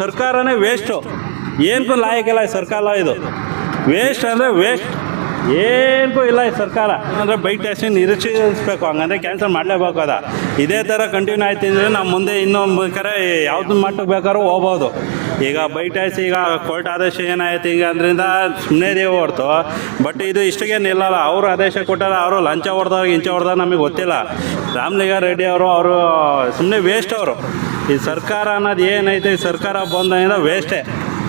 ಸರ್ಕಾರನೇ ವೇಸ್ಟು, ಏನಕ್ಕೂ ಲಾಯಕ್ಕಿಲ್ಲ ಈ ಸರ್ಕಾರ. ಇದು ವೇಸ್ಟ್ ಅಂದರೆ ವೇಸ್ಟ್, ಏನಕ್ಕೂ ಇಲ್ಲ ಈ ಸರ್ಕಾರ. ಅಂದರೆ ಬೈಕ್ ಟ್ಯಾಕ್ಸಿ ನಿರೀಕ್ಷಿಸಬೇಕು, ಹಂಗಂದರೆ ಕ್ಯಾನ್ಸಲ್ ಮಾಡಲೇಬೇಕು. ಅದ ಇದೇ ಥರ ಕಂಟಿನ್ಯೂ ಆಯ್ತು ಅಂದರೆ ನಾವು ಮುಂದೆ ಇನ್ನೂ ಬೇಕಾದ್ರೆ ಯಾವ್ದು ಮಟ್ಟಕ್ಕೆ ಬೇಕಾದ್ರೂ ಹೋಗ್ಬೋದು. ಈಗ ಬೈಕ್ ಟ್ಯಾಕ್ಸಿ ಈಗ ಕೋರ್ಟ್ ಆದೇಶ ಏನಾಯ್ತು ಈಗ ಅದರಿಂದ ಸುಮ್ಮನೆ ದೇವು ಹೊರ್ತು, ಬಟ್ ಇದು ಇಷ್ಟಿಗೆ ನಿಲ್ಲಲ್ಲ. ಅವರು ಆದೇಶ ಕೊಟ್ಟಾರ, ಅವರು ಲಂಚ ಹೊಡೆದವ್ರಿಗೆ ಇಂಚ ಹೊಡೆದಾಗ ನಮಗೆ ಗೊತ್ತಿಲ್ಲ. ರಾಮಲಿಂಗಾರೆಡ್ಡಿ ಅವರು ಸುಮ್ಮನೆ ವೇಸ್ಟ್. ಅವರು ಈ ಸರ್ಕಾರ ಅನ್ನೋದು ಏನೈತೆ, ಈ ಸರ್ಕಾರ ಬಂದಿಂದ ವೇಸ್ಟೇ.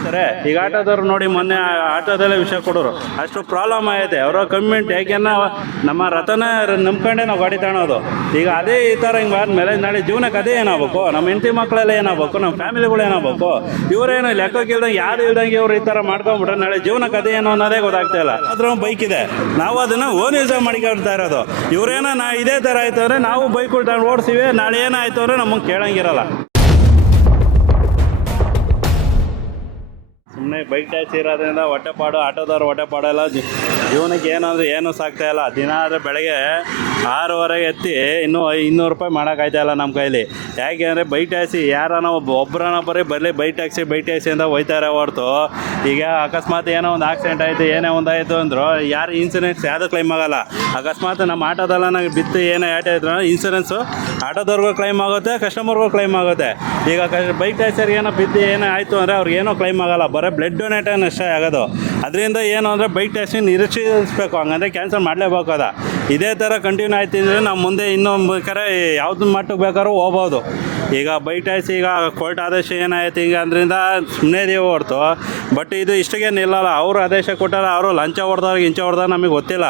ಸರಿ, ಈಗ ಆಟೋದವ್ರು ನೋಡಿ, ಮೊನ್ನೆ ಆಟೋದಲ್ಲೇ ವಿಷಯ ಕೊಡೋರು, ಅಷ್ಟು ಪ್ರಾಬ್ಲಮ್ ಆಗೈತೆ ಅವರ ಕಮ್ಯುನಿಟಿ. ಯಾಕೆಂದ್ರೆ ನಮ್ಮ ರಥನ ನಂಬ್ಕೊಂಡೆ ನಾವು ಗಾಡಿ ತಗೊಳೋದು. ಈಗ ಅದೇ ಈ ಥರ ಹಿಂಗೆ ಆದಮೇಲೆ ನಾಳೆ ಜೀವನಕ್ಕೆ ಅದೇ ಏನಾಗಬೇಕು, ನಮ್ಮ ಹೆಂಡತಿ ಮಕ್ಕಳೆಲ್ಲ ಏನಾಗಬೇಕು, ನಮ್ಮ ಫ್ಯಾಮಿಲಿಗಳು ಏನಾಗಬೇಕು. ಇವರೇನು ಲೆಕ್ಕಕ್ಕಿಲ್ದಂಗೆ ಯಾರು ಇಲ್ದಂಗೆ ಇವ್ರು ಈ ಥರ ಮಾಡ್ಕೊಂಬಿಟ್ರೆ ನಾಳೆ ಜೀವನಕ್ಕೆ ಅದೇ ಏನು ಅನ್ನೋದೇ ಗೊತ್ತಾಗ್ತಾ ಇಲ್ಲ. ಅದ್ರ ಬೈಕ್ ಇದೆ, ನಾವು ಅದನ್ನು ಓನ್ ಯೂಸ್ ಮಾಡಿಕೊಳ್ತಾ ಇರೋದು. ಇವರೇನೋ ಇದೇ ಥರ ಆಯ್ತು ಅಂದರೆ ನಾವು ಬೈಕ್ಗಳು ತಗೊಂಡು ಓಡಿಸ್ತೀವಿ, ನಾಳೆ ಏನಾಯ್ತು ಅಂದರೆ ನಮಗೆ ಕೇಳಂಗಿರಲ್ಲ. ಸುಮ್ಮನೆ ಬೈಕ್ ಟ್ಯಾಕ್ಸಿ ಇರೋದ್ರಿಂದ ಹೊಟ್ಟೆಪಾಡು, ಆಟೋದವ್ರು ಹೊಟ್ಟೆಪಾಡು ಎಲ್ಲ ಜೀವನಕ್ಕೆ ಏನಂದ್ರೆ ಏನೂ ಸಾಕ್ತಾಯಿಲ್ಲ. ದಿನ ಆದರೆ ಬೆಳಗ್ಗೆ 6:30 ಎತ್ತಿ ಇನ್ನೂ 200 ರೂಪಾಯಿ ಮಾಡೋಕ್ಕಾಯ್ತಾ ಇಲ್ಲ ನಮ್ಮ ಕೈಲಿ. ಯಾಕೆ ಅಂದರೆ ಬೈಕ್ ಟ್ಯಾಕ್ಸಿ ಯಾರನ ಒಬ್ಬರನ್ನ ಬರಲಿ ಬೈಕ್ ಟ್ಯಾಕ್ಸಿ ಅಂತ ಹೋಯ್ತಾರೆ ಹೊರ್ತು, ಈಗ ಅಕಸ್ಮಾತ್ ಏನೋ ಒಂದು ಆಕ್ಸಿಡೆಂಟ್ ಆಯಿತು, ಏನೇ ಒಂದಾಯಿತು ಅಂದರು ಯಾರು ಇನ್ಸೂರೆನ್ಸ್ ಯಾವುದು ಕ್ಲೈಮ್ ಆಗೋಲ್ಲ. ಅಕಸ್ಮಾತ್ ನಮ್ಮ ಆಟೋದೆಲ್ಲ ನಂಗೆ ಬಿತ್ತು ಏನೇ ಆಟ ಇದ್ರು ಇನ್ಸೂರೆನ್ಸು ಆಟೋದವ್ರಿಗೂ ಕ್ಲೈಮ್ ಆಗುತ್ತೆ, ಕಸ್ಟಮರ್ಗೂ ಕ್ಲೈಮ್ ಆಗುತ್ತೆ. ಈಗ ಬೈಕ್ ಟ್ಯಾಕ್ಸಿಯವ್ರಿಗೆ ಏನೋ ಬಿದ್ದು ಏನೇ ಆಯಿತು ಅಂದರೆ ಅವ್ರಿಗೇನೋ ಕ್ಲೈಮ್ ಆಗೋಲ್ಲ, ಬರೀ ಬ್ಲಡ್ ಡೊನೇಟನ್ ಅಷ್ಟೇ ಆಗೋದು. ಅದರಿಂದ ಏನು ಅಂದರೆ ಬೈಕ್ ಟ್ಯಾಕ್ಸಿ ನಿರೀಕ್ಷಿಸಬೇಕು, ಹಂಗಂದರೆ ಕ್ಯಾನ್ಸಲ್ ಮಾಡಲೇಬೇಕು. ಅದ ಇದೇ ಥರ ಕಂಟಿನ್ಯೂ ಆಯ್ತು ಅಂದರೆ ನಾವು ಮುಂದೆ ಇನ್ನೂ ಬೇಕಾದ್ರೆ ಯಾವ್ದು ಮಟ್ಟಕ್ಕೆ ಬೇಕಾದ್ರೂ ಹೋಗ್ಬೋದು. ಈಗ ಬೈಕ್ ಟ್ಯಾಕ್ಸಿ ಈಗ ಕೋರ್ಟ್ ಆದೇಶ ಏನಾಯ್ತು ಈಗ ಅದರಿಂದ ಸುಮ್ಮನೆ ದೇವು ಹೊರ್ತು, ಬಟ್ ಇದು ಇಷ್ಟಿಗೆ ನಿಲ್ಲಲ್ಲ. ಅವರು ಆದೇಶ ಕೊಟ್ಟಾರ, ಅವರು ಲಂಚ ಹೊಡೆದವ್ರಿಗೆ ಇಂಚ ಹೊಡೆದಾಗ ನಮಗೆ ಗೊತ್ತಿಲ್ಲ.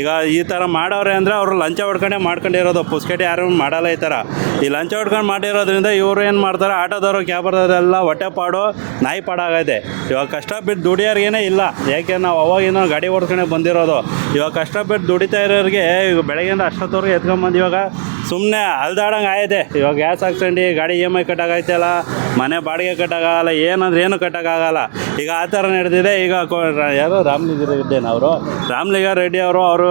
ಈಗ ಈ ಥರ ಮಾಡೋರೆ ಅಂದರೆ ಅವರು ಲಂಚ ಮಾಡ್ಕೊಂಡಿರೋದು, ಪುಸ್ಕೆಟ್ ಯಾರು ಮಾಡಲ್ಲ ಈ ಥರ. ಈ ಲಂಚ ಹೊಡ್ಕೊಂಡು ಮಾಡಿರೋದ್ರಿಂದ ಇವರು ಏನು ಮಾಡ್ತಾರೆ, ಆಟೋದವರು ಕ್ಯಾಬರ್ದವರೆಲ್ಲ ಹೊಟ್ಟೆಪಾಡು ನಾಯಿ ಪಾಡಾಗೈತೆ. ಇವಾಗ ಕಷ್ಟಪಟ್ಟು ದುಡಿಯೋರಿಗೇನೇ ಇಲ್ಲ, ಯಾಕೆ ನಾವು ಅವಾಗಿಂದ ಗಾಡಿ ಓಡಿಸ್ಕೊಂಡೆ ಬಂದಿರೋದು. ಇವಾಗ ಕಷ್ಟಪಟ್ಟು ದುಡಿತಾ ಇರೋರಿಗೆ ಈಗ ಬೆಳಗ್ಗೆಯಿಂದ ಅಷ್ಟೊತ್ತವ್ರಿಗೆ ಎತ್ಕೊಂಬಂದು ಇವಾಗ ಸುಮ್ಮನೆ ಅಲ್ದಾಡಂಗೆ ಆಗಿದೆ. ಇವಾಗ ಗ್ಯಾಸ್ ಹಾಕ್ಸ್ಕೊಂಡು ಗಾಡಿ EMI ಕಟ್ಟೋಕ್ಕಾಯ್ತಲ್ಲ, ಮನೆ ಬಾಡಿಗೆ ಕಟ್ಟೋಕ್ಕಾಗಲ್ಲ, ಏನಂದ್ರೆ ಏನು ಕಟ್ಟೋಕ್ಕಾಗಲ್ಲ. ಈಗ ಆ ಥರ ನಡೆದಿದೆ. ಈಗ ಯಾರೋ ರಾಮಲಿಂಗಾರೆಡ್ಡಿ ಅವರು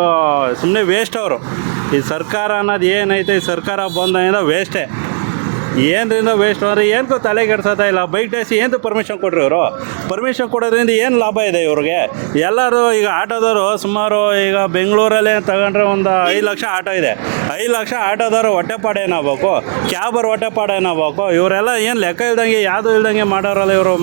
ಸುಮ್ಮನೆ ವೇಸ್ಟ್. ಅವರು ಈ ಸರ್ಕಾರ ಅನ್ನೋದು ಏನೈತೆ, ಈ ಸರ್ಕಾರ ಬಂದಿಂದ ವೇಸ್ಟೇ. ಏನರಿಂದ ವೇಸ್ಟ್ ಅಂದರೆ ಏನಕ್ಕೂ ತಲೆ ಕೆಡ್ಸೋತಾ ಇಲ್ಲ. ಬೈಕ್ ಟ್ಯಾಕ್ಸಿ ಏನು ಪರ್ಮಿಷನ್ ಕೊಡ್ರಿ ಇವರು? ಪರ್ಮಿಷನ್ ಕೊಡೋದ್ರಿಂದ ಏನು ಲಾಭ ಇದೆ ಇವ್ರಿಗೆ? ಎಲ್ಲರೂ ಈಗ ಆಟೋದವರು ಸುಮಾರು ಈಗ ಬೆಂಗಳೂರಲ್ಲೇ ತಗೊಂಡ್ರೆ ಒಂದು 5 ಲಕ್ಷ ಆಟೋ ಇದೆ. 5 ಲಕ್ಷ ಆಟೋದವರು ಹೊಟ್ಟೆಪಾಡು ಏನಾಗಬೇಕು, ಕ್ಯಾಬರ್ ಹೊಟ್ಟೆಪಾಡು ಏನಾಗಬೇಕು. ಇವರೆಲ್ಲ ಏನು ಲೆಕ್ಕ ಇಲ್ದಂಗೆ ಯಾವುದು ಇಲ್ದಂಗೆ ಮಾಡೋರಲ್ಲ ಇವರು.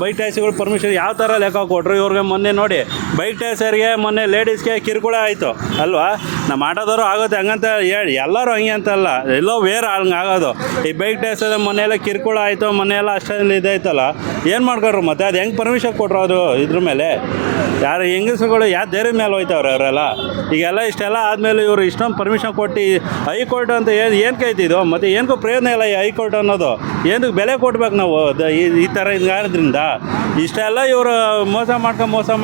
ಬೈಕ್ ಟ್ಯಾಕ್ಸಿಗಳು ಪರ್ಮಿಷನ್ ಯಾವ ಥರ ಲೆಕ್ಕ ಕೊಟ್ಟರು ಇವ್ರಿಗೆ? ಮೊನ್ನೆ ನೋಡಿ ಬೈಕ್ ಟ್ಯಾಕ್ಸಿಯರಿಗೆ ಮೊನ್ನೆ ಲೇಡೀಸ್ಗೆ ಕಿರುಕುಳ ಆಯಿತು ಅಲ್ವಾ? ನಮ್ಮ ಆಟೋದವರು ಆಗುತ್ತೆ ಹಂಗಂತ ಹೇಳಿ ಎಲ್ಲರೂ ಹಂಗೆ ಅಂತಲ್ಲ, ಎಲ್ಲೋ ಹಂಗೆ ಆಗೋದು. ಈ ಬೈಕ್ ಟ್ಯಾಕ್ಸಿ ಮೊನ್ನೆಲ್ಲ ಕಿರುಕುಳ ಆಯಿತು, ಮೊನ್ನೆಲ್ಲ ಅಷ್ಟೊಂದು ಇದಾಯ್ತಲ್ಲ, ಏನು ಮಾಡ್ಕೊಂಡ್ರು ಮತ್ತೆ? ಅದು ಹೆಂಗೆ ಪರ್ಮಿಷನ್ ಕೊಟ್ಟರು? ಅದು ಇದ್ರ ಮೇಲೆ ಯಾರು ಹೆಂಗಸುಗಳು ಯಾವ ಧೈರ್ಯ ಮೇಲೆ ಹೋಯ್ತವ್ರೆ ಅವರೆಲ್ಲ? ಈಗೆಲ್ಲ ಇಷ್ಟೆಲ್ಲ ಆದಮೇಲೆ ಇವರು ಇಷ್ಟೊಂದು ಪರ್ಮಿಷನ್ ಕೊಟ್ಟು ಹೈಕೋರ್ಟ್ ಅಂತ ಏನು ಕೈತಿದ್ದು? ಮತ್ತು ಏನಕ್ಕೂ ಪ್ರಯೋಜನ ಇಲ್ಲ ಈ ಹೈಕೋರ್ಟ್ ಅನ್ನೋದು. ಏನಕ್ಕೆ ಬೆಲೆ ಕೊಡ್ಬೇಕು ನಾವು ಈ ಥರ ಹಿಂಗಾದ್ರಿಂದ? ಇಷ್ಟೆಲ್ಲ ಇವರು ಮೋಸ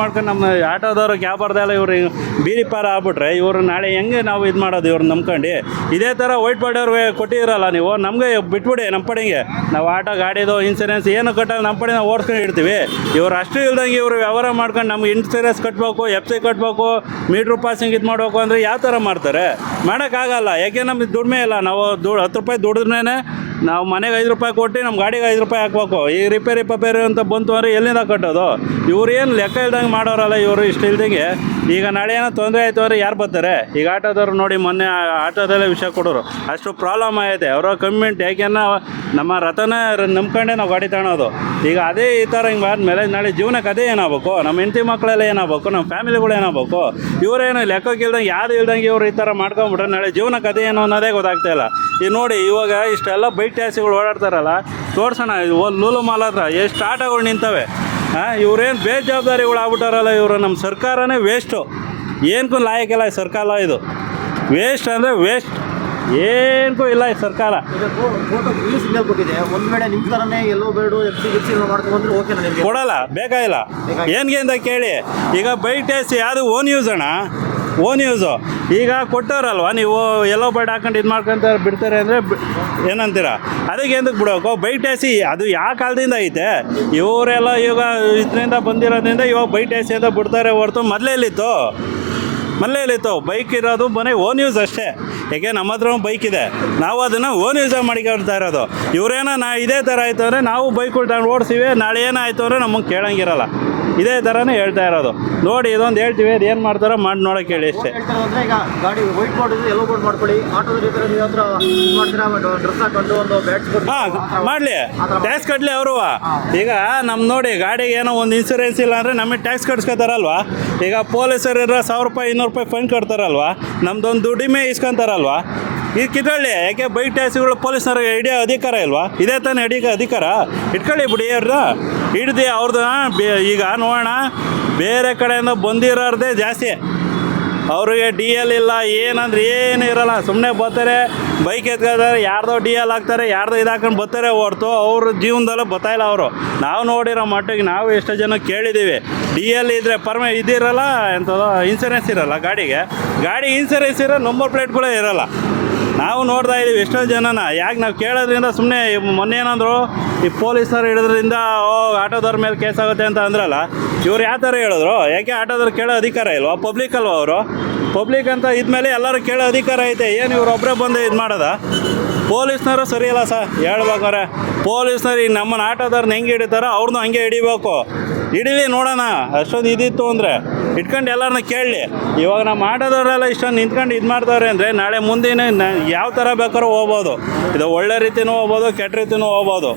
ಮಾಡ್ಕೊಂಡು ನಮ್ಮ ಆಟೋದವರು ಕ್ಯಾಬರ್ದೆಲ್ಲ ಇವರು ಬೀದಿ ಪಾರ ಆಗ್ಬಿಟ್ರೆ ಇವರು ನಾಳೆ ಹೆಂಗೆ ನಾವು ಇದು ಮಾಡೋದು? ಇವ್ರು ನಂಬ್ಕೊಂಡು ಇದೇ ಥರ ವೈಟ್ ಬಾರ್ಡರ್ಗೆ ಕೊಟ್ಟಿದ್ದೀರಲ್ಲ ನೀವು, ನಮಗೆ ಬಿಟ್ಬಿಡಿ ನಮ್ಮ ಪಡೆಗೆ. ನಾವು ಆಟೋ ಗಾಡಿದು ಇನ್ಸೂರೆನ್ಸ್ ಏನು ಕಟ್ಟಲ್ಲ, ನಮ್ಮ ಪಡೆ ನಾವು ಓಡಿಸ್ಕೊಂಡು ಇಡ್ತೀವಿ. ಇವರು ಅಷ್ಟು ಇಲ್ದಂಗೆ ಇವರು ವ್ಯವಹಾರ ಮಾಡ್ಕೊಂಡು ನಮ್ಗೆ ಇನ್ಸೂರೆನ್ಸ್ ಕಟ್ಟಬೇಕು, FC ಕಟ್ಟಬೇಕು, ಮೀಟ್ರ್ ಪಾಸಿಂಗ್ ಇದು ಮಾಡಬೇಕು ಅಂದರೆ ಯಾವ ಥರ ಮಾಡ್ತಾರೆ? ಮಾಡೋಕ್ಕಾಗಲ್ಲ. ಯಾಕೆ ನಮಗೆ ದುಡಿಮೆ ಇಲ್ಲ. ನಾವು 10 ರೂಪಾಯಿ ದುಡಿದ್ರೇ ನಾವು ಮನೆಗೆ 5 ರೂಪಾಯಿ ಕೊಟ್ಟು ನಮ್ಮ ಗಾಡಿಗೆ 5 ರೂಪಾಯಿ ಹಾಕ್ಬೇಕು. ಈ ರಿಪೇರಿ ಅಂತ ಬಂತು ಅಂದರೆ ಎಲ್ಲಿಂದ ಕಟ್ಟೋದು? ಇವ್ರು ಏನು ಲೆಕ್ಕ ಇಲ್ದಂಗೆ ಮಾಡೋರಲ್ಲ ಇವರು. ಇಷ್ಟು ಇಲ್ದಂಗೆ ಈಗ ನಾಳೆ ಏನೋ ತೊಂದರೆ ಆಯಿತು ಅಂದರೆ ಯಾರು ಬರ್ತಾರೆ? ಈಗ ಆಟೋದವ್ರು ನೋಡಿ, ಮೊನ್ನೆ ಆಟೋದಲ್ಲೇ ವಿಷಯ ಕೊಡೋರು, ಅಷ್ಟು ಪ್ರಾಬ್ಲಮ್ ಆಗೈತೆ ಅವರ ಕಮ್ಯುನಿಟಿ. ಯಾಕೆಂದ್ರೆ ನಮ್ಮ ರಥನ ನಂಬ್ಕೊಂಡೆ ನಾವು ಗಾಡಿ ತಗೊಳೋದು. ಈಗ ಅದೇ ಈ ಥರ ಹಿಂಗೆ ಆದಮೇಲೆ ನಾಳೆ ಜೀವನಕ್ಕೆ ಅದೇ ಏನಾಗಬೇಕು, ನಮ್ಮ ಹೆಂಡತಿ ಮಕ್ಕಳೆಲ್ಲ ಏನಾಗಬೇಕು, ನಮ್ಮ ಫ್ಯಾಮಿಲಿಗಳು ಏನಾಗಬೇಕು. ಇವರೇನು ಲೆಕ್ಕಕ್ಕಿಲ್ದಂಗೆ ಯಾವುದು ಇಲ್ದಂಗೆ ಇವರು ಈ ಥರ ಮಾಡ್ಕೊಂಬಿಟ್ರೆ ನಾಳೆ ಜೀವನಕ್ಕೆ ಅದೇ ಏನು ಅನ್ನೋದೇ ಗೊತ್ತಾಗ್ತಾ ಇಲ್ಲ. ಈಗ ನೋಡಿ, ಇವಾಗ ಇಷ್ಟೆಲ್ಲ ಬೈಕ್ ಟ್ಯಾಕ್ಸಿಗಳು ಓಡಾಡ್ತಾರಲ್ಲ, ತೋರ್ಸೋಣ ಲೂಲು ಮಾಲ್ ಹತ್ರ ಎಷ್ಟು ಆಟೋಗಳು ನಿಂತವೆ. ಇವ್ರೇನು ಬೇಜವಾಬ್ದಾರಿಗಳು ಆಗ್ಬಿಟ್ಟಾರಲ್ಲ ಇವರು. ನಮ್ಮ ಸರ್ಕಾರನೇ ವೇಸ್ಟು, ಏನಕ್ಕೂ ಲಾಯಕ್ಕಿಲ್ಲ ಈ ಸರ್ಕಾರ. ಇದು ವೇಸ್ಟ್ ಅಂದರೆ ವೇಸ್ಟ್, ಏನಕ್ಕೂ ಇಲ್ಲ ಈ ಸರ್ಕಾರ. ಕೊಡಲ್ಲ, ಬೇಕಾಗಿಲ್ಲ ಏನ್ಗೆ ಅಂತ ಕೇಳಿ. ಈಗ ಬೈಕ್ ಟ್ಯಾಕ್ಸಿ ಯಾವುದು ಓನ್ ಯೂಸ್ ಅಣ್ಣ, ಓನ್ ಯೂಸು. ಈಗ ಕೊಟ್ಟವ್ರಲ್ವ ನೀವು ಎಲ್ಲೋ ಬೈಡ್ ಹಾಕೊಂಡು ಇದು ಮಾಡ್ಕೊಂತ ಬಿಡ್ತಾರೆ ಅಂದರೆ ಏನಂತೀರ? ಅದಕ್ಕೆ ಎಂದಕ್ಕೆ ಬಿಡಬೇಕು? ಬೈಕ್ ಟ್ಯಾಕ್ಸಿ ಅದು ಯಾವ ಕಾಲದಿಂದ ಐತೆ? ಇವರೆಲ್ಲ ಇವಾಗ ಇದರಿಂದ ಬಂದಿರೋದ್ರಿಂದ ಇವಾಗ ಬೈಕ್ ಟ್ಯಾಕ್ಸಿ ಅಂತ ಬಿಡ್ತಾರೆ ಹೊರತು ಮೊದಲೇ ಇಲ್ಲಿತ್ತು ಬೈಕ್ ಇರೋದು ಮನೆ ಓನ್ ಯೂಸ್ ಅಷ್ಟೇ. ಯಾಕೆ ನಮ್ಮ ಹತ್ರ ಬೈಕ್ ಇದೆ, ನಾವು ಅದನ್ನು ಓನ್ ಯೂಸ್ ಮಾಡಿಕೊಳ್ತಾ ಇರೋದು. ಇವರೇನೋ ಇದೇ ಥರ ಆಯಿತು ಅಂದರೆ ನಾವು ಬೈಕ್ಗಳು ತಗೊಂಡು ಓಡಿಸ್ತೀವಿ, ನಾಳೆ ಏನಾಯಿತು ಅಂದರೆ ನಮಗೆ ಕೇಳಂಗಿರಲ್ಲ. ಇದೇ ಥರನೇ ಹೇಳ್ತಾ ಇರೋದು. ನೋಡಿ ಇದೊಂದು ಹೇಳ್ತೀವಿ, ಅದು ಏನು ಮಾಡ್ತಾರೋ ಮಾಡಿ ನೋಡೋಕೆ ಹೇಳಿ ಅಷ್ಟೇ. ಅಂದ್ರೆ ಈಗ ಗಾಡಿ ವೈಟ್ ಬೋರ್ಡ್ ಎಲ್ಲೋ ಬೋರ್ಡ್ ಮಾಡ್ಕೊಳ್ಳಿ, ಆಟೋದ ಜೊತೆ ನೀವು ಹತ್ರ ಮಾಡ್ತೀರಾ, ಡ್ರೆಸ್ ಹಾಕೊಂಡು ಒಂದು ಬ್ಯಾಟ್ಸ್ ಮಾಡಲಿ, ಟ್ಯಾಕ್ಸ್ ಕಟ್ಟಲಿ ಅವರು. ಈಗ ನಮ್ಮ ನೋಡಿ ಗಾಡಿಗೆ ಏನೋ ಒಂದು ಇನ್ಸೂರೆನ್ಸ್ ಇಲ್ಲ ಅಂದರೆ ನಮಗೆ ಟ್ಯಾಕ್ಸ್ ಕಟ್ಸ್ಕೊತಾರಲ್ವಾ. ಈಗ ಪೊಲೀಸರು 1,000 ರೂಪಾಯಿ 200 ರೂಪಾಯಿ ಫೈನ್ ಕಟ್ತಾರಲ್ವಾ, ನಮ್ದೊಂದು ದುಡಿಮೆ ಇಸ್ಕೊಂತಾರಲ್ವಾ. ಇದು ಕಿತ್ಕೊಳ್ಳಿ, ಯಾಕೆ ಬೈಕ್ ಟ್ಯಾಕ್ಸಿಗಳು ಪೊಲೀಸ್ನವ್ರಿಗೆ ಹಿಡಿಯೋ ಅಧಿಕಾರ ಇಲ್ವಾ? ಇದೇ ತಾನೇ ಹಿಡಿಯೋ ಅಧಿಕಾರ. ಇಟ್ಕೊಳ್ಳಿ ಬಿಡಿ ಅವ್ರನ್ನ, ಹಿಡ್ದು ಅವ್ರದ್ದು. ಈಗ ನೋಡೋಣ, ಬೇರೆ ಕಡೆಯಿಂದ ಬಂದಿರೋದೇ ಜಾಸ್ತಿ. ಅವ್ರಿಗೆ DL ಇಲ್ಲ, ಏನಂದ್ರೆ ಏನು ಇರೋಲ್ಲ, ಸುಮ್ಮನೆ ಬರ್ತಾರೆ, ಬೈಕ್ ಎತ್ಕೊತಾರೆ, ಯಾರ್ದೋ DL ಹಾಕ್ತಾರೆ, ಯಾರ್ದೋ ಇದು ಹಾಕೊಂಡು ಬರ್ತಾರೆ ಹೊರ್ತು ಅವ್ರ ಜೀವನದಲ್ಲೇ ಬರ್ತಾಯಿಲ್ಲ ಅವರು. ನಾವು ನೋಡಿರೋ ಮಟ್ಟಿಗೆ ನಾವು ಎಷ್ಟೋ ಜನ ಕೇಳಿದ್ದೀವಿ, DL ಇದ್ದರೆ ಇದಿರಲ್ಲ, ಎಂಥದ್ದು ಇನ್ಸೂರೆನ್ಸ್ ಇರೋಲ್ಲ ಗಾಡಿಗೆ. ಗಾಡಿ ಇನ್ಸೂರೆನ್ಸ್ ಇರೋ ನಂಬರ್ ಪ್ಲೇಟ್ಗಳೇ ಇರೋಲ್ಲ. ನಾವು ನೋಡ್ತಾ ಇದ್ದೀವಿ ಎಷ್ಟೋ ಜನನ. ಯಾಕೆ ನಾವು ಕೇಳೋದ್ರಿಂದ ಸುಮ್ಮನೆ ಮೊನ್ನೆ ಏನಂದ್ರು, ಈ ಪೊಲೀಸರು ಹಿಡಿದ್ರಿಂದ ಆಟೋದವ್ರ ಮೇಲೆ ಕೇಸ್ ಆಗುತ್ತೆ ಅಂತ ಅಂದ್ರಲ್ಲ, ಇವ್ರು ಯಾವ ಥರ ಹೇಳಿದ್ರು? ಯಾಕೆ ಆಟೋದವ್ರು ಕೇಳೋ ಅಧಿಕಾರ ಇಲ್ವಾ? ಪಬ್ಲಿಕ್ ಅಲ್ವಾ ಅವರು? ಪಬ್ಲಿಕ್ ಅಂತ ಇದ್ಮೇಲೆ ಎಲ್ಲರೂ ಕೇಳೋ ಅಧಿಕಾರ ಐತೆ. ಏನು ಇವ್ರು ಒಬ್ಬರೇ ಬಂದು ಇದು ಮಾಡೋದ? ಪೊಲೀಸ್ನವರು ಸರಿ ಇಲ್ಲ ಸರ್ ಹೇಳ್ಬೇಕಾರೆ. ಪೊಲೀಸ್ನವ್ರು ಈಗ ನಮ್ಮನ್ನು ಆಟೋದವ್ರನ್ನ ಹೆಂಗೆ ಹಿಡಿತಾರೋ ಅವ್ರನ್ನೂ ಹಂಗೆ ಹಿಡಿಬೇಕು. ಹಿಡೀಲಿ ನೋಡೋಣ, ಅಷ್ಟೊಂದು ಇದಿತ್ತು ಅಂದರೆ ಇಟ್ಕೊಂಡು ಎಲ್ಲರನ್ನ ಕೇಳಲಿ. ಇವಾಗ ನಮ್ಮ ಆಟೋದವರೆಲ್ಲ ಇಷ್ಟೊಂದು ನಿಂತ್ಕೊಂಡು ಇದು ಮಾಡ್ತಾರೆ ಅಂದರೆ ನಾಳೆ ಮುಂದಿನ ಯಾವ ಥರ ಬೇಕಾದ್ರೂ ಹೋಗ್ಬೋದು. ಇದು ಒಳ್ಳೆ ರೀತಿಯೂ ಹೋಗ್ಬೋದು, ಕೆಟ್ಟ ರೀತಿಯೂ ಹೋಗ್ಬೋದು.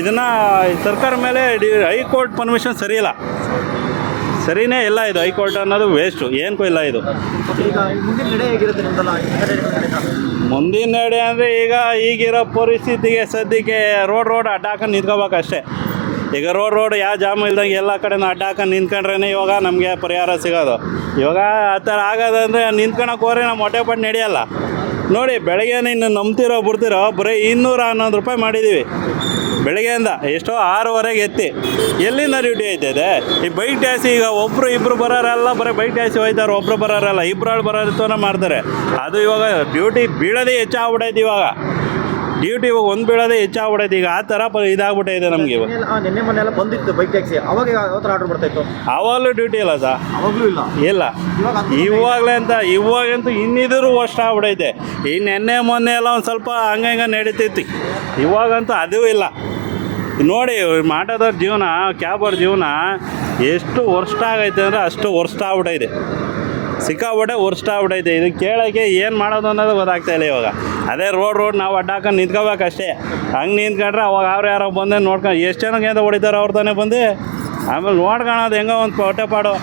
ಇದನ್ನು ಸರ್ಕಾರ ಮೇಲೆ ಹೈಕೋರ್ಟ್ ಪರ್ಮಿಷನ್ ಸರಿ ಇಲ್ಲ, ಸರಿಯೇ ಇಲ್ಲ. ಇದು ಹೈಕೋರ್ಟ್ ಅನ್ನೋದು ವೇಸ್ಟು, ಏನಕ್ಕೂ ಇಲ್ಲ ಇದು. ಈಗ ಮುಂದಿನ ನಡೆ ಹೇಗಿರುತ್ತೆ ನಿಮ್ದಲ್ಲ ಮುಂದಿನ ನಡೆ ಅಂದರೆ ಈಗಿರೋ ಪರಿಸ್ಥಿತಿಗೆ ಸದ್ಯಕ್ಕೆ ರೋಡ್ ಅಡ್ಡ ಹಾಕೊಂಡು ನಿಂತ್ಕೋಬೇಕಷ್ಟೇ. ಈಗ ರೋಡ್ ಯಾವ ಜಾಮು ಇಲ್ದಂಗೆ ಎಲ್ಲ ಕಡೆನೂ ಅಡ್ಡ ಹಾಕೊಂಡು ನಿಂತ್ಕೊಂಡ್ರೇ ಇವಾಗ ನಮಗೆ ಪರಿಹಾರ ಸಿಗೋದು. ಇವಾಗ ಆ ಥರ ಆಗೋದಂದರೆ ನಿಂತ್ಕೊಳಕ್ಕೆ ಹೋದ್ರೆ ನಮ್ಮ ಹೊಟ್ಟೆ ಪಟ್ಟು ನಡೆಯಲ್ಲ. ನೋಡಿ ಬೆಳಗ್ಗೆ ಇನ್ನು ನಂಬ್ತಿರೋ ಬಿಡ್ತಿರೋ ಬರೀ 211 ರೂಪಾಯಿ ಮಾಡಿದ್ದೀವಿ ಬೆಳಗ್ಗೆಯಿಂದ. ಎಷ್ಟೋ 6:15 ಎತ್ತಿ ಎಲ್ಲಿಂದ ಡ್ಯೂಟಿ ಐತಿದೆ? ಈ ಬೈಕ್ ಟ್ಯಾಕ್ಸಿ ಈಗ ಒಬ್ಬರು ಇಬ್ಬರು ಬರೋರೆಲ್ಲ ಬರೀ ಬೈಕ್ ಟ್ಯಾಕ್ಸಿ ಹೋಯ್ತಾರೆ, ಒಬ್ಬರು ಬರೋರಲ್ಲ, ಇಬ್ಬರು ಬರೋರ್ತನ ಮಾಡ್ತಾರೆ. ಅದು ಇವಾಗ ಡ್ಯೂಟಿ ಬೀಳೋದೇ ಹೆಚ್ಚಾಗ್ಬಿಟ್ಟೈತೆ. ಇವಾಗ ಡ್ಯೂಟಿ ಇವಾಗ ಒಂದು ಬೀಳೋದೇ ಹೆಚ್ಚಾಗ್ಬಿಟ್ಟೈತೆ. ಈಗ ಆ ಥರ ಇದಾಗ್ಬಿಟ್ಟೈತೆ ನಮಗೆ. ಇವಾಗ ನಿನ್ನೆ ಮೊನ್ನೆ ಎಲ್ಲ ಬಂದಿತ್ತು ಬೈಕ್ ಟ್ಯಾಕ್ಸಿ, ಅವಾಗ ಯಾವ ಥರ ಆರ್ಡರ್ ಬರ್ತಾಯಿತ್ತು? ಅವಾಗಲೂ ಡ್ಯೂಟಿ ಇಲ್ಲ ಸರ್, ಅವಾಗಲೂ ಇಲ್ಲ. ಇವಾಗಂತೂ ಇನ್ನಿದ್ರು ವರ್ಷ ಆಗ್ಬಿಡೈತೆ. ಈ ನೆನ್ನೆ ಮೊನ್ನೆ ಎಲ್ಲ ಒಂದು ಸ್ವಲ್ಪ ಹಂಗೆ ನಡೀತೈತಿ. ಇವಾಗಂತೂ ಅದೂ ಇಲ್ಲ. ನೋಡಿ ಆಟೋದವ್ರ ಜೀವನ, ಕ್ಯಾಬವ್ರ ಜೀವನ ಎಷ್ಟು ವರ್ಷ ಆಗೈತೆ ಅಂದರೆ ಅಷ್ಟು ವರ್ಷ ಆಗ್ಬಿಟ್ಟೈತೆ. ಸಿಕ್ಕಾಬಿಟ್ಟೆ ವರ್ಷ ಆಗ್ಬಿಟ್ಟೈತೆ. ಇದು ಕೇಳೋಕ್ಕೆ ಏನು ಮಾಡೋದು ಅನ್ನೋದು ಗೊತ್ತಾಗ್ತಾಯಿಲ್ಲ ಇವಾಗ. ಅದೇ ರೋಡ್ ನಾವು ಅಡ್ಡ ಹಾಕೊಂಡು ನಿಂತ್ಕೋಬೇಕಷ್ಟೇ. ಹಂಗೆ ನಿಂತ್ಕೊಂಡ್ರೆ ಅವಾಗ ಅವ್ರು ಯಾರೋ ಬಂದೇ ನೋಡ್ಕೊಂಡು ಎಷ್ಟು ಜನಕ್ಕೆ ಅಂತ ಹೊಡಿತಾರೆ ಅವ್ರು ತಾನೇ ಬಂದು. ಆಮೇಲೆ ನೋಡ್ಕೊಳೋದು ಹೆಂಗೋ ಒಂದು ಹೊಟ್ಟೆಪಾಡು.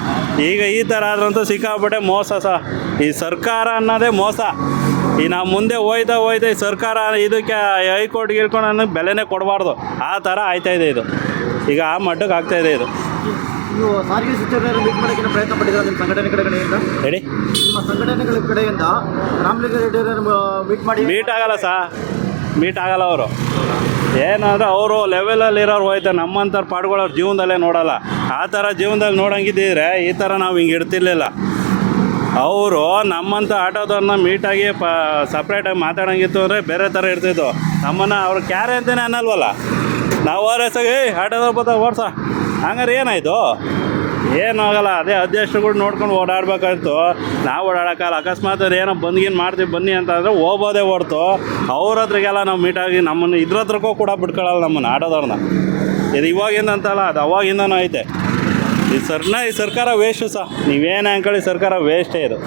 ಈಗ ಈ ಥರ ಆದ್ರಂತೂ ಸಿಕ್ಕಾಬಿಟ್ಟೆ ಮೋಸ ಈ ಸರ್ಕಾರ ಅನ್ನೋದೇ ಮೋಸ. ಈ ನಾವು ಮುಂದೆ ಹೋಯ್ತಾ ಈ ಸರ್ಕಾರ ಇದಕ್ಕೆ ಹೈಕೋರ್ಟ್ ಗೀಳ್ಕೊಂಡು ಅನ್ನೋಕ್ಕೆ ಬೆಲೆನೇ ಕೊಡಬಾರ್ದು. ಆ ಥರ ಆಯ್ತಾಯಿದೆ ಇದು. ಈಗ ಆ ಮಟ್ಟಕ್ಕೆ ಆಗ್ತಾಯಿದೆ ಇದು. ನೀವು ಸಾರಿಗೆ ಸಚಿವರನ್ನು ಮೀಟ್ ಮಾಡೋಕ್ಕೆ ಪ್ರಯತ್ನ ಪಟ್ಟಿದ್ದೀರಾ ನಿಮ್ಮ ಸಂಘಟನೆ ಕಡೆಯಿಂದ? ಹೇಳಿ, ನಿಮ್ಮ ಸಂಘಟನೆಗಳ ಕಡೆಯಿಂದ ರಾಮಲಿಂಗಾರೆಡ್ಡಿಯವರನ್ನು ಮೀಟ್ ಆಗಲ್ಲ ಮೀಟ್ ಆಗಲ್ಲ ಅವರು. ಏನಂದ್ರೆ ಅವರು ಲೆವೆಲಲ್ಲಿರೋರು ಹೋಯ್ತಾರೆ, ನಮ್ಮಂಥವ್ರು ಪಾಡ್ಗಳವ್ರ ಜೀವನದಲ್ಲೇ ನೋಡಲ್ಲ. ಆ ಥರ ಜೀವನದಲ್ಲಿ ನೋಡೋಂಗಿದ್ದಿದ್ರೆ ಈ ಥರ ನಾವು ಹಿಂಗೆ ಇಡ್ತಿರ್ಲಿಲ್ಲ. ಅವರು ನಮ್ಮಂಥ ಆಟೋದವ್ರನ್ನ ಮೀಟಾಗಿ ಸಪ್ರೇಟಾಗಿ ಮಾತಾಡೋಂಗಿತ್ತು ಅಂದರೆ ಬೇರೆ ಥರ ಇರ್ತಿತ್ತು. ನಮ್ಮನ್ನು ಅವ್ರು ಕ್ಯಾರೆ ಅಂತಲೇ ಅನ್ನಲ್ವಲ್ಲ. ನಾವು ಆರಸಾಗಿ ಆಟೋದವ್ರು ಬರ್ತಾ ಓಡ್ಸ ಹಂಗಾರೆ ಏನಾಯಿತು? ಏನೂ ಆಗಲ್ಲ. ಅದೇ ಅಧ್ಯಕ್ಷರುಗಳು ನೋಡ್ಕೊಂಡು ಓಡಾಡ್ಬೇಕಾಯ್ತು. ನಾವು ಓಡಾಡೋಕ್ಕಲ್ಲ. ಅಕಸ್ಮಾತ್ ಅದು ಏನೋ ಬಂದ್ಗೇನು ಮಾಡ್ತೀವಿ ಬನ್ನಿ ಅಂತ ಅಂದರೆ ಹೋಗ್ಬೋದೇ ಹೊರ್ತು ಅವ್ರ ಹತ್ರಗೆಲ್ಲ ನಾವು ಮೀಟಾಗಿ ನಮ್ಮನ್ನು ಇದ್ರ ಹತ್ರಕ್ಕೂ ಕೂಡ ಬಿಟ್ಕೊಳ್ಳಲ್ಲ ನಮ್ಮನ್ನು ಆಟೋದವ್ರನ್ನ. ಇದು ಇವಾಗಿಂದ ಅಂತಲ್ಲ, ಅದು ಅವಾಗಿಂದನೂ ಐತೆ. ಈ ಸರ್ಕಾರ ವೇಸ್ಟು ನೀವೇನೇ ಅಂದ್ಕೊಳ್ಳಿ, ಸರ್ಕಾರ ವೇಸ್ಟೇ ಇದು.